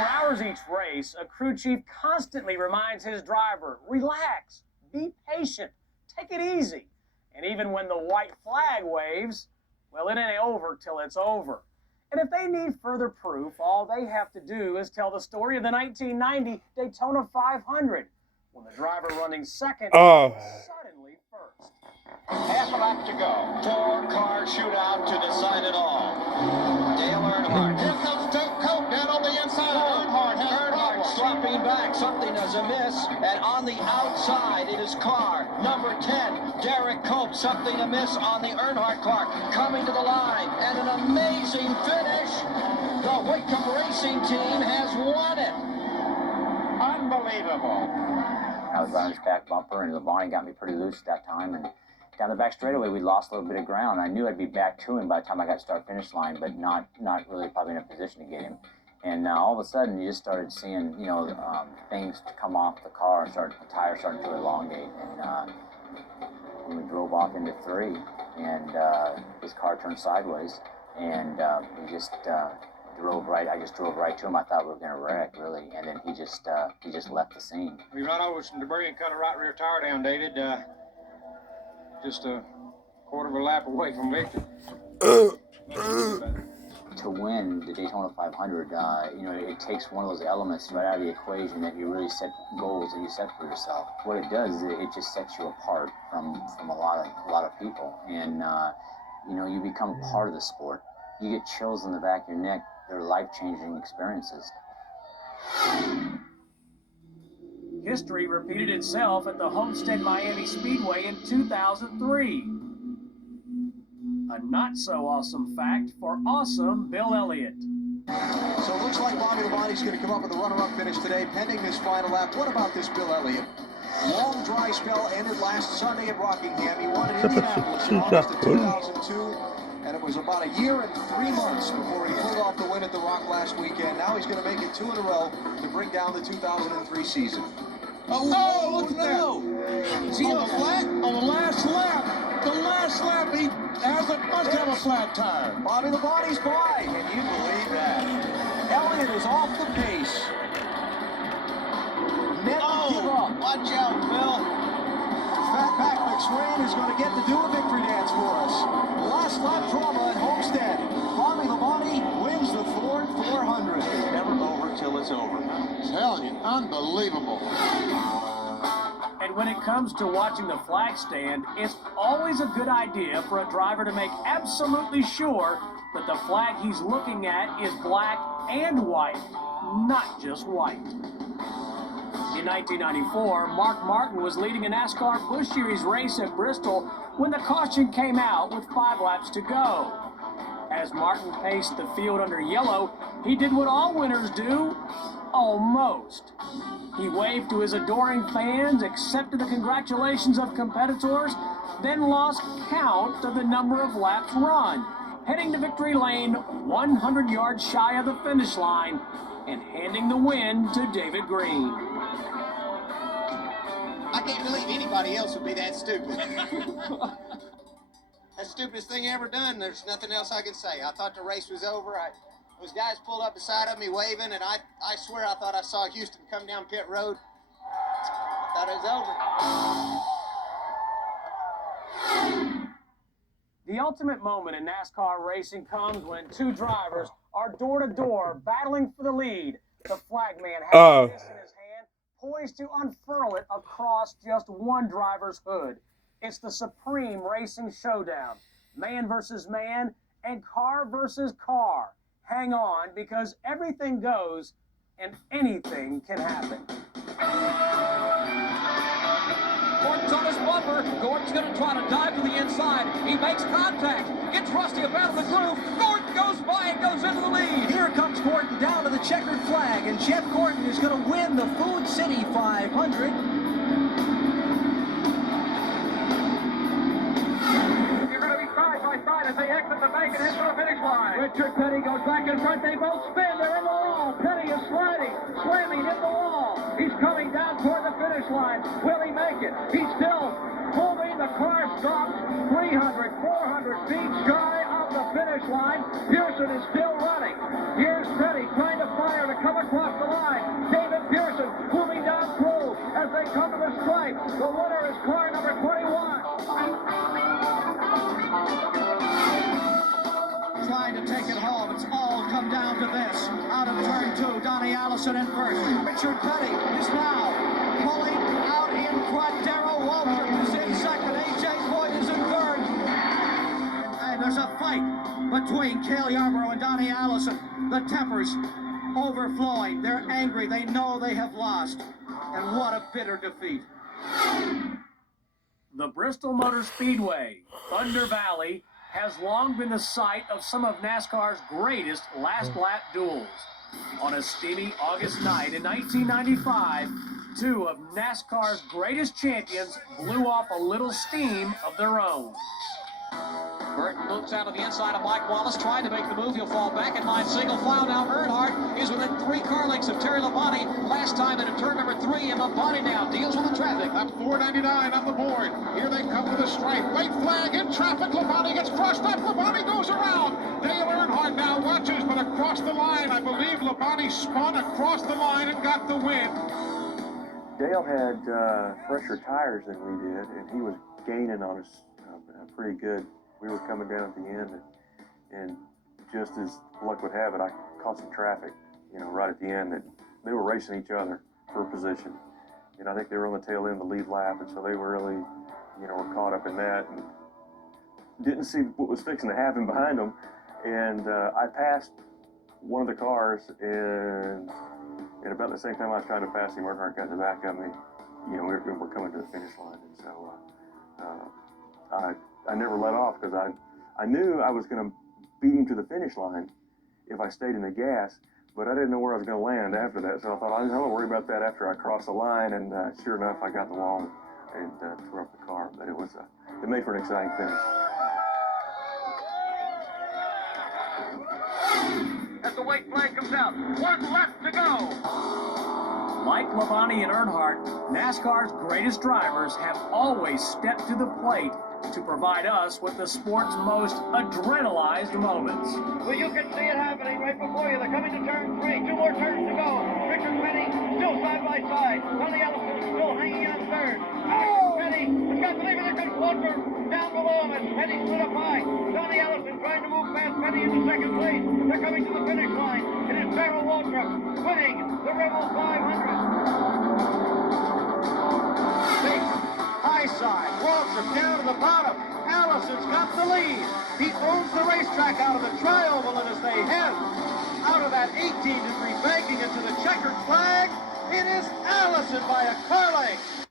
For hours each race, a crew chief constantly reminds his driver, relax, be patient, take it easy. And even when the white flag waves, well, it ain't over till it's over. And if they need further proof, all they have to do is tell the story of the 1990 Daytona 500, when the driver running second was suddenly first. Half a lap to go. 4-car shootout to decide it all. Dale Earnhardt. Here comes Doug Cope down on the inside. Earnhardt slapping back. Something is amiss. And on the outside, it is car number 10, Derek Cope. Something amiss on the Earnhardt car. Coming to the line. And an amazing finish. The Wickham Racing Team has won it. Unbelievable. I was driving his back bumper, and Labonte got me pretty loose at that time. And down the back straightaway, we lost a little bit of ground. I knew I'd be back to him by the time I got to start-finish line, but not really probably in a position to get him. And all of a sudden, you just started seeing, things to come off the car, the tire started to elongate, and we drove off into 3, and his car turned sideways, and we just drove right. I just drove right to him. I thought we were going to wreck, really, and then he just left the scene. We run over some debris and cut a right rear tire down, David. Just a quarter of a lap away from victory. To win the Daytona 500, it takes one of those elements right out of the equation that you really set goals that you set for yourself. What it does is it just sets you apart from a lot of people, and you become part of the sport. You get chills in the back of your neck. They're life-changing experiences. History repeated itself at the Homestead Miami Speedway in 2003. A not-so-awesome fact for awesome Bill Elliott. So it looks like Bobby Labonte's going to come up with a runner-up finish today, pending this final lap. What about this Bill Elliott? Long dry spell ended last Sunday at Rockingham. He won in Indianapolis in August of 2002. And it was about a year and 3 months before he pulled off the win at the Rock last weekend. Now he's going to make it 2 in a row to bring down the 2003 season. Oh, look at that! Is he on the flat? On the last lap. The last lap, he must have a flat tire. Bobby Labonte's by. Can you believe that? Elliott is off the pace. Never give up. Watch out, Bill. Fatback McSwain is going to get to do a victory dance for us. Last lap drama at Homestead. Bobby Labonte wins the Ford 400. Never over till it's over. I'm telling you, unbelievable. And when it comes to watching the flag stand, it's always a good idea for a driver to make absolutely sure that the flag he's looking at is black and white, not just white. In 1994, Mark Martin was leading a NASCAR Busch Series race at Bristol when the caution came out with 5 laps to go. As Martin paced the field under yellow, he did what all winners do, almost. He waved to his adoring fans, accepted the congratulations of competitors, then lost count of the number of laps run, heading to victory lane 100 yards shy of the finish line and handing the win to David Green. I can't believe anybody else would be that stupid. That's the stupidest thing ever done. There's nothing else I can say. I thought the race was over. Those guys pulled up beside of me waving, and I swear I thought I saw Houston come down pit road. I thought it was over. The ultimate moment in NASCAR racing comes when 2 drivers are door-to-door battling for the lead. The flagman has this in his hand, poised to unfurl it across just one driver's hood. It's the supreme racing showdown. Man versus man and car versus car. Hang on, because everything goes and anything can happen. Gordon's on his bumper. Gordon's going to try to dive to the inside. He makes contact. Gets Rusty up out of the groove. Gordon goes by and goes into the lead. Here comes Gordon down to the checkered flag, and Jeff Gordon is going to win the Food City 500. You're going to be side by side as they exit the bank and head for the finish line. Richard Petty goes back in front. They both spin. They're in the wall. Petty is sliding, slamming in the wall. He's coming down toward the finish line. Will he make it? He's still moving. The car stops 300, 400 feet shy of the finish line. Pearson is still running. Here's Petty trying to find fire to come across the line. David Pearson moving down through as they come to the stripe. The winner is car number 21. Trying to take it home. It's all come down to this. Out of turn 2, Donnie Allison in first. Richard Petty is now pulling out in front. Darrell Waltrip is in second. A.J. Boyd is in third. And there's a fight between Cale Yarborough and Donnie Allison. The tempers overflowing. They're angry. They know they have lost. And what a bitter defeat. The Bristol Motor Speedway, Thunder Valley, has long been the site of some of NASCAR's greatest last lap duels. On a steamy August night in 1995, two of NASCAR's greatest champions blew off a little steam of their own. Burton moves out of the inside of Mike Wallace, trying to make the move. He'll fall back in line, single file. Now Earnhardt is within 3 car lengths of Terry Labonte. Last time in turn number 3, and Labonte now deals with the traffic. Lap 499 on the board. Here they come to the stripe. White flag in traffic. Labonte gets crushed up. Labonte goes around. Dale Earnhardt now watches, but across the line, I believe Labonte spun across the line and got the win. Dale had fresher tires than we did, and he was gaining on us pretty good. We were coming down at the end, and just as luck would have it, I caught some traffic, right at the end. That they were racing each other for position. I think they were on the tail end of the lead lap, and so they were really, were caught up in that and didn't see what was fixing to happen behind them. And I passed one of the cars, and at about the same time I was trying to pass him, Earnhardt got in the back of me. We're coming to the finish line, and so I never let off because I knew I was going to beat him to the finish line if I stayed in the gas, but I didn't know where I was going to land after that. So I thought, I don't worry about that after I cross the line, and sure enough, I got the wall and tore up the car. But it made for an exciting finish. As the white flag comes out, 1 left to go. Like Labonte and Earnhardt, NASCAR's greatest drivers have always stepped to the plate to provide us with the sport's most adrenalized moments. Well, you can see it happening right before you. They're coming to turn 3. 2 more turns to go. Richard Petty still side by side. Donnie Allison still hanging in third. Oh! Petty has got to leave it. There's Walter down below him as Petty split up high. Donnie Allison trying to move past Petty into second place. They're coming to the finish line. It is Darrell Waltrip winning the Rebel 500. High side, Waltrip down to the bottom. Allison's got the lead. He owns the racetrack out of the tri-oval, and as they head out of that 18-degree banking into the checkered flag, it is Allison by a car length.